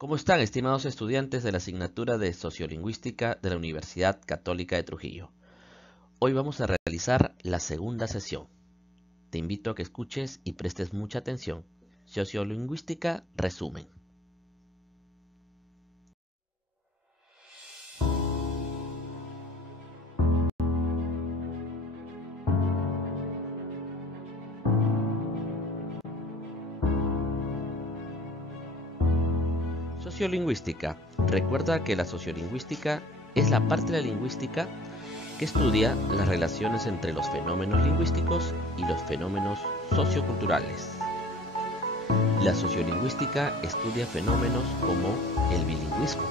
¿Cómo están, estimados estudiantes de la asignatura de Sociolingüística de la Universidad Católica de Trujillo? Hoy vamos a realizar la segunda sesión. Te invito a que escuches y prestes mucha atención. Sociolingüística resumen. Sociolingüística. Recuerda que la sociolingüística es la parte de la lingüística que estudia las relaciones entre los fenómenos lingüísticos y los fenómenos socioculturales. La sociolingüística estudia fenómenos como el bilingüismo,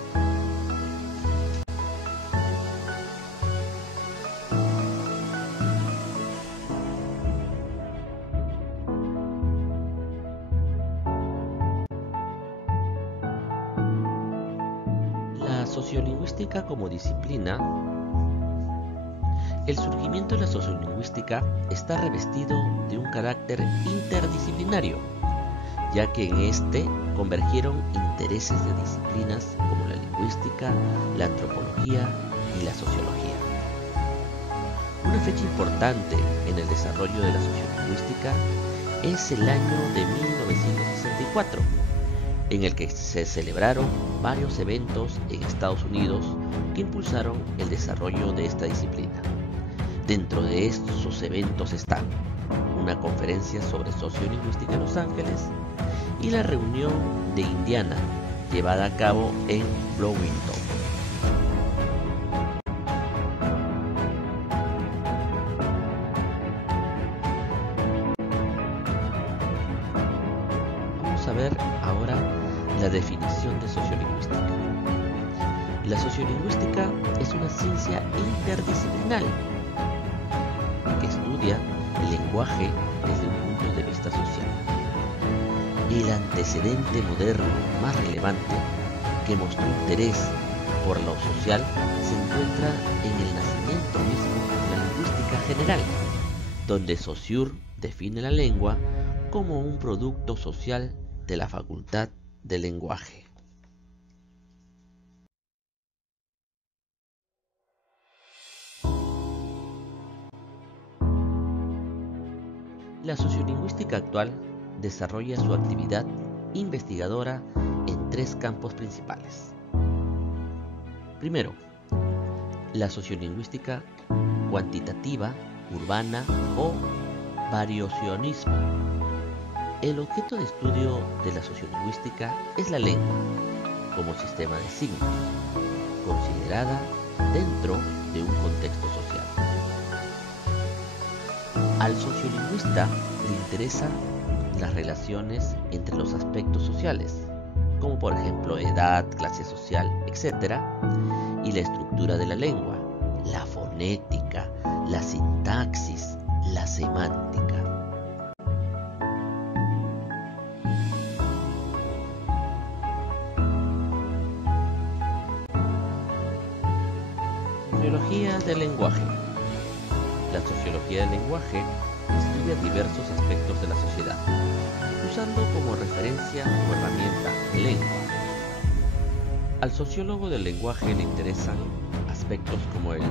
la sociolingüística como disciplina. El surgimiento de la sociolingüística está revestido de un carácter interdisciplinario, ya que en este convergieron intereses de disciplinas como la lingüística, la antropología y la sociología. Una fecha importante en el desarrollo de la sociolingüística es el año de 1964, en el que se celebraron varios eventos en Estados Unidos que impulsaron el desarrollo de esta disciplina. Dentro de estos eventos están una conferencia sobre sociolingüística en Los Ángeles y la reunión de Indiana, llevada a cabo en Bloomington. Vamos a ver ahora la definición de sociolingüística. La sociolingüística es una ciencia interdisciplinar que estudia el lenguaje desde un punto de vista social. El antecedente moderno más relevante que mostró interés por lo social se encuentra en el nacimiento mismo de la lingüística general, donde Saussure define la lengua como un producto social de la facultad del lenguaje. La sociolingüística actual desarrolla su actividad investigadora en tres campos principales. Primero, la sociolingüística cuantitativa, urbana o variacionismo. El objeto de estudio de la sociolingüística es la lengua como sistema de signos, considerada dentro de un contexto social. Al sociolingüista le interesan las relaciones entre los aspectos sociales, como por ejemplo edad, clase social, etc., y la estructura de la lengua, la fonética, la sintaxis, la semántica. Sociología del lenguaje. La sociología del lenguaje estudia diversos aspectos de la sociedad, usando como referencia o herramienta lengua. Al sociólogo del lenguaje le interesan aspectos como el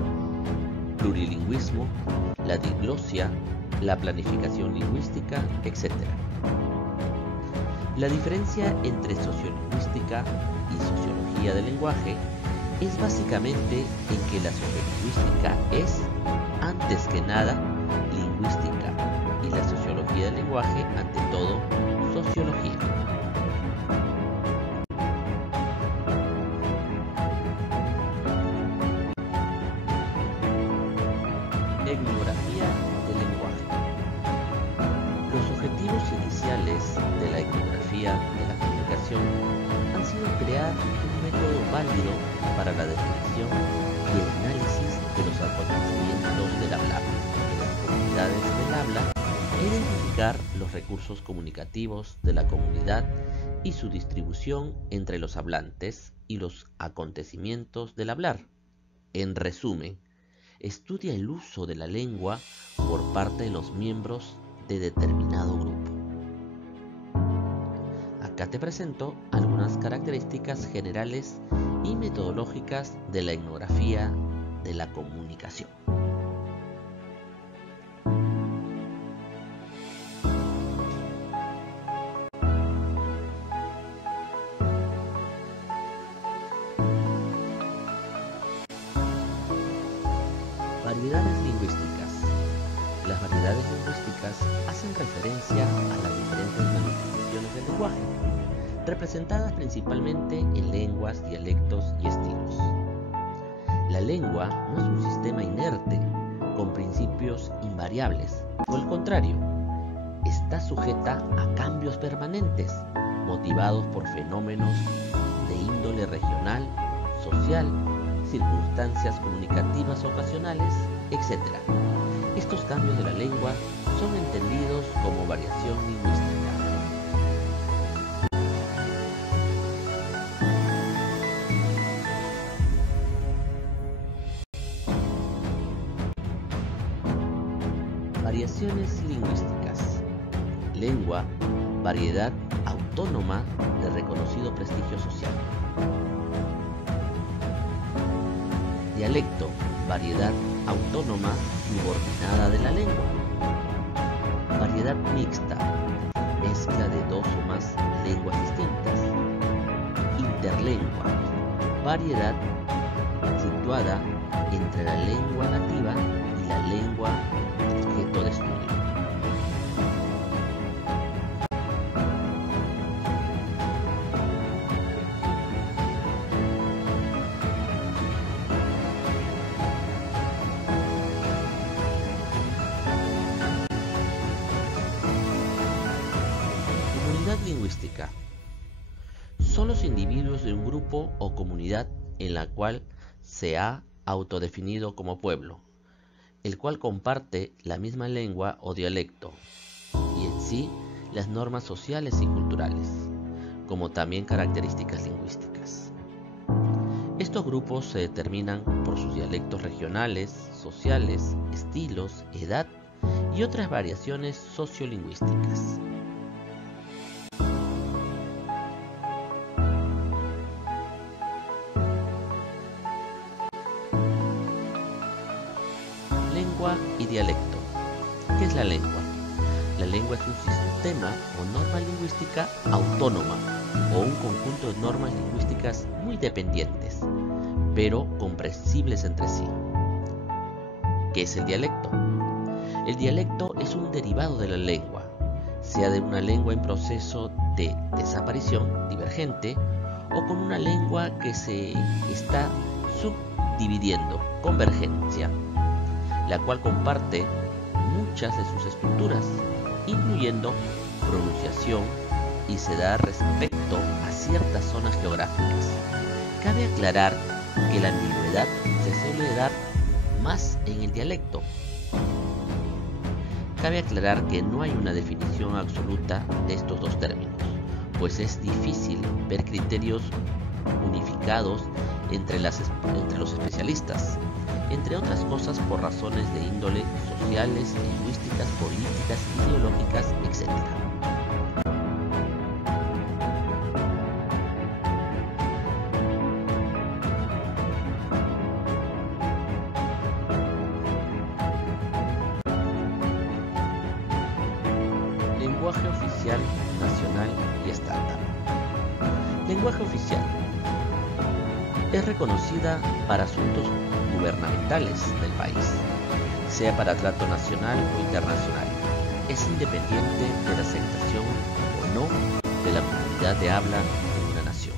plurilingüismo, la diglosia, la planificación lingüística, etc. La diferencia entre sociolingüística y sociología del lenguaje es básicamente en que la sociolingüística es, antes que nada, lingüística y la sociología del lenguaje, ante todo, sociología. Etnografía del lenguaje. Los objetivos iniciales de la etnografía de la comunicación han sido crear un método válido para la definición y el análisis de los acontecimientos del hablar en las comunidades del habla e identificar los recursos comunicativos de la comunidad y su distribución entre los hablantes y los acontecimientos del hablar. En resumen, estudia el uso de la lengua por parte de los miembros de determinado grupo. Acá te presento algunas características generales y metodológicas de la etnografía de la comunicación. Variedades lingüísticas. Las variedades lingüísticas hacen referencia a las diferentes manifestaciones del lenguaje, representadas principalmente en lenguas, dialectos y estilos. La lengua no es un sistema inerte, con principios invariables. Por el contrario, está sujeta a cambios permanentes, motivados por fenómenos de índole regional, social, circunstancias comunicativas ocasionales, etc. Estos cambios de la lengua son entendidos como variación lingüística. Variaciones lingüísticas. Lengua, variedad autónoma de reconocido prestigio social. Dialecto, variedad autónoma subordinada de la lengua. Variedad mixta, mezcla de dos o más lenguas distintas. Interlengua, variedad situada entre la lengua nativa y la lengua objeto de estudio. Comunidad lingüística. Son los individuos de un grupo o comunidad en la cual se ha autodefinido como pueblo, el cual comparte la misma lengua o dialecto, y en sí las normas sociales y culturales, como también características lingüísticas. Estos grupos se determinan por sus dialectos regionales, sociales, estilos, edad y otras variaciones sociolingüísticas. Lengua y dialecto. ¿Qué es la lengua? La lengua es un sistema o norma lingüística autónoma o un conjunto de normas lingüísticas muy dependientes, pero comprensibles entre sí. ¿Qué es el dialecto? El dialecto es un derivado de la lengua, sea de una lengua en proceso de desaparición divergente o con una lengua que se está subdividiendo, convergencia, la cual comparte muchas de sus estructuras, incluyendo pronunciación, y se da respecto a ciertas zonas geográficas. Cabe aclarar que la ambigüedad se suele dar más en el dialecto. Cabe aclarar que no hay una definición absoluta de estos dos términos, pues es difícil ver criterios unificados entre los especialistas, entre otras cosas por razones de índole sociales, lingüísticas, políticas, ideológicas, etc. Lenguaje oficial, nacional y estándar. Lenguaje oficial. Es reconocida para asuntos gubernamentales del país, sea para trato nacional o internacional. Es independiente de la aceptación o no de la comunidad de habla en una nación.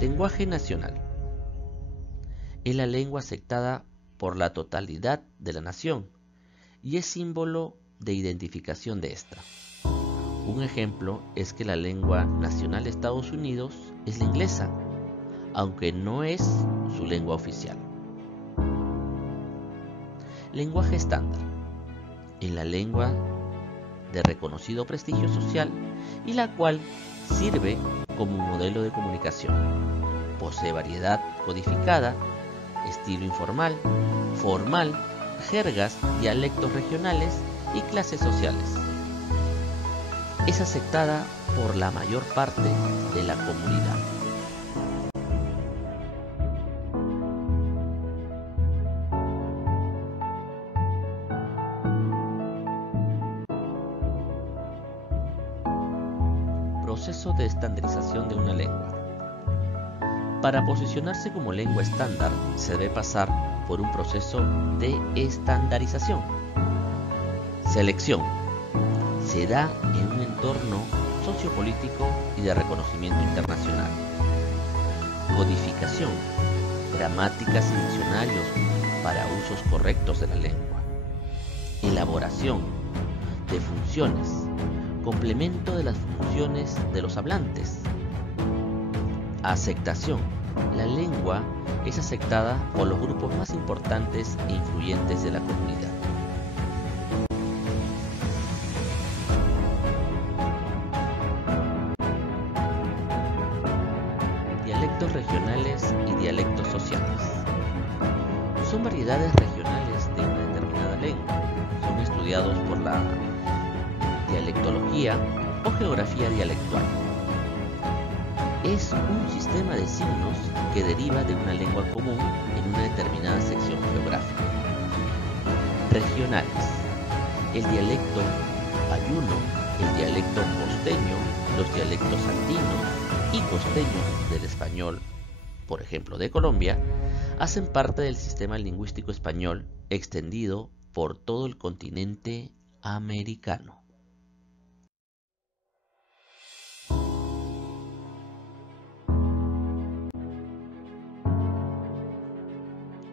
Lenguaje nacional. Es la lengua aceptada por la totalidad de la nación y es símbolo de identificación de esta. Un ejemplo es que la lengua nacional de Estados Unidos es la inglesa, aunque no es su lengua oficial. Lenguaje estándar. En la lengua de reconocido prestigio social y la cual sirve como un modelo de comunicación. Posee variedad codificada, estilo informal, formal, jergas, dialectos regionales y clases sociales. es aceptada por la mayor parte de la comunidad. Proceso de estandarización de una lengua. Para posicionarse como lengua estándar, se debe pasar por un proceso de estandarización. Selección. Se da en un entorno sociopolítico y de reconocimiento internacional. Codificación. Gramáticas y diccionarios para usos correctos de la lengua. Elaboración de funciones. Complemento de las funciones de los hablantes. Aceptación. La lengua es aceptada por los grupos más importantes e influyentes de la comunidad. Dialectos regionales y dialectos sociales. Son variedades regionales de una determinada lengua. Son estudiados por la dialectología o geografía dialectual. Es un sistema de signos que deriva de una lengua común en una determinada sección geográfica. Regionales. El dialecto ayuno, el dialecto costeño, los dialectos andinos y costeños del español, por ejemplo de Colombia, hacen parte del sistema lingüístico español extendido por todo el continente americano.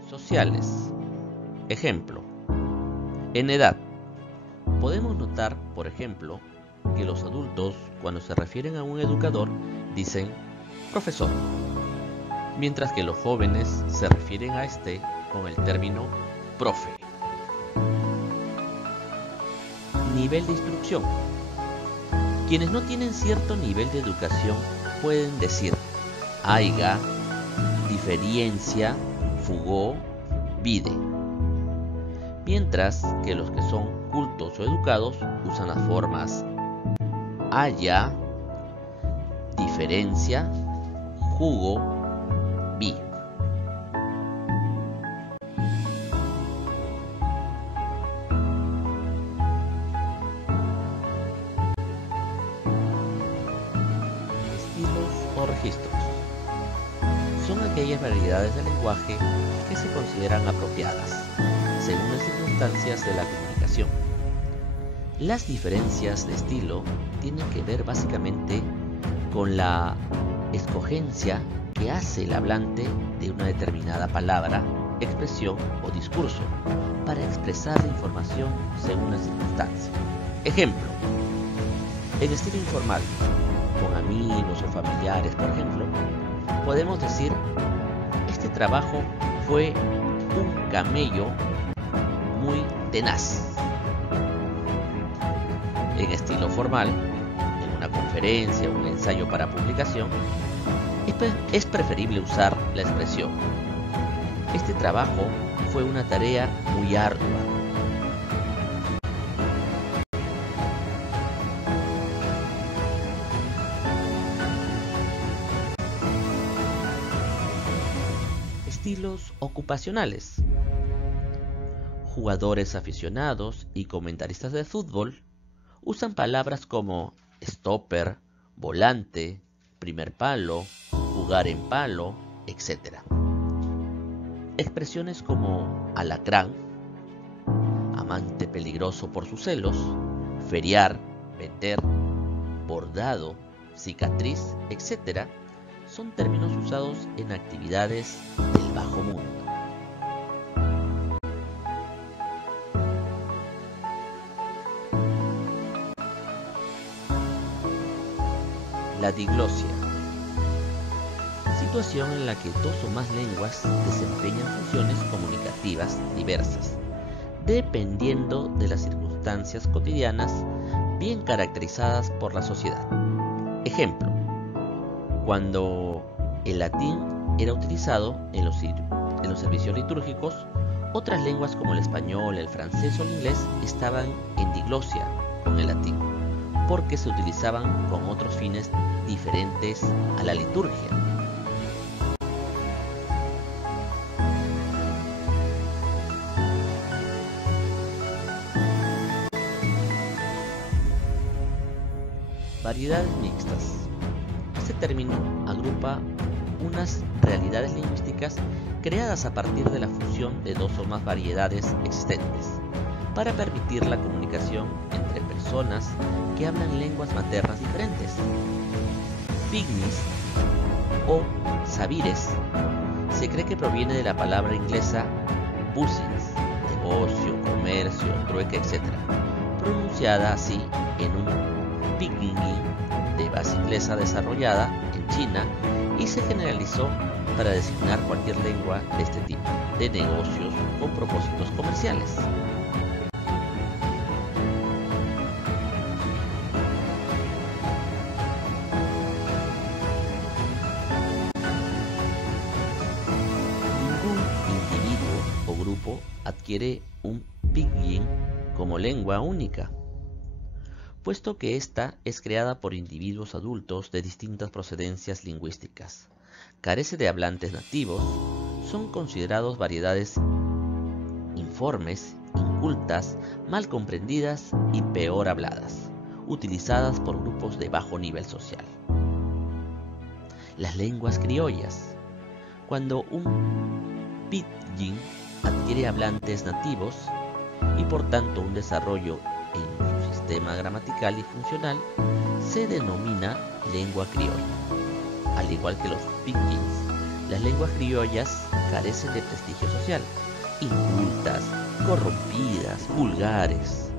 Sociales. Ejemplo. En edad. Podemos notar, por ejemplo, que los adultos, cuando se refieren a un educador, dicen profesor, mientras que los jóvenes se refieren a este con el término profe. Nivel de instrucción. Quienes no tienen cierto nivel de educación pueden decir aiga, diferencia, fugó, vide, mientras que los que son cultos o educados usan las formas haya, diferencia, jugo, vi. Estilos o registros. Son aquellas variedades de lenguaje que se consideran apropiadas, según las circunstancias de la comunicación. Las diferencias de estilo tienen que ver básicamente con la escogencia que hace el hablante de una determinada palabra, expresión o discurso para expresar la información según las circunstancias. Ejemplo, en estilo informal, con amigos o familiares, por ejemplo, podemos decir: este trabajo fue un camello muy tenaz. En estilo formal, en una conferencia o un ensayo para publicación, es preferible usar la expresión: este trabajo fue una tarea muy ardua. Estilos ocupacionales. Jugadores aficionados y comentaristas de fútbol usan palabras como stopper, volante, primer palo, jugar en palo, etc. Expresiones como alacrán, amante peligroso por sus celos, feriar, vender, bordado, cicatriz, etc. son términos usados en actividades del bajo mundo. La diglosia. Situación en la que dos o más lenguas desempeñan funciones comunicativas diversas, dependiendo de las circunstancias cotidianas bien caracterizadas por la sociedad. Ejemplo, cuando el latín era utilizado en los servicios litúrgicos, otras lenguas como el español, el francés o el inglés estaban en diglosia con el latín, porque se utilizaban con otros fines diferentes a la liturgia. Variedades mixtas. Este término agrupa unas realidades lingüísticas creadas a partir de la fusión de dos o más variedades existentes, para permitir la comunicación entre personas que hablan lenguas maternas diferentes. Pigmies o sabires se cree que proviene de la palabra inglesa business, negocio, comercio, trueque, etc., pronunciada así en un pidgin de base inglesa desarrollada en China y se generalizó para designar cualquier lengua de este tipo, de negocios con propósitos comerciales. Ningún individuo o grupo adquiere un pidgin como lengua única, puesto que ésta es creada por individuos adultos de distintas procedencias lingüísticas, carece de hablantes nativos, son considerados variedades informes, incultas, mal comprendidas y peor habladas, utilizadas por grupos de bajo nivel social. Las lenguas criollas. Cuando un pidgin adquiere hablantes nativos y por tanto un desarrollo en su sistema gramatical y funcional, se denomina lengua criolla. Al igual que los pidgins, las lenguas criollas carecen de prestigio social, incultas, corrompidas, vulgares.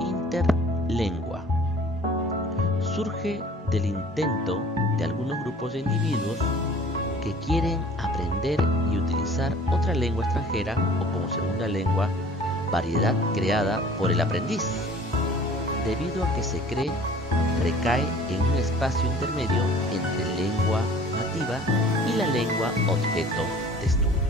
Interlengua. Surge del intento de algunos grupos de individuos que quieren aprender y utilizar otra lengua extranjera o como segunda lengua, variedad creada por el aprendiz, debido a que se cree recae en un espacio intermedio entre lengua nativa y la lengua objeto de estudio.